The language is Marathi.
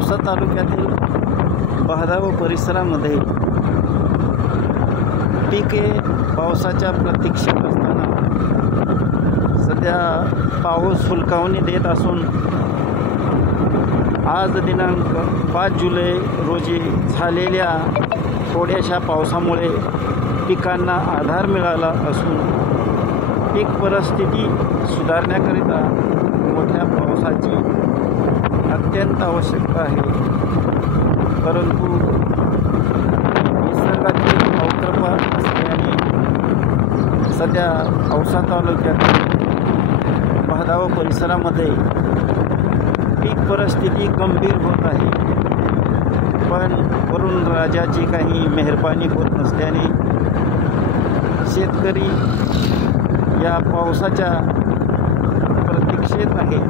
औसा तालुक्यातील बहादा व परिसरामध्ये पिके पावसाच्या प्रतीक्षेत असताना सध्या पाऊस हुलकावणी देत असून आज दिनांक 5 जुलै रोजी झालेल्या थोड्याशा पावसामुळे पिकांना आधार मिळाला असून पीक परिस्थिती सुधारण्याकरिता मोठ्या पावसाची अत्यंत आवश्यकता आहे। परंतु निसर्गाची अवकृपा असल्याने सध्या औसा तालुक्यातील बहादा व परिसरामध्ये पीक परिस्थिती गंभीर होत आहे, पण वरून राजाची काही मेहरबानी होत नसल्याने शेतकरी या पावसाच्या प्रतीक्षेत आहे।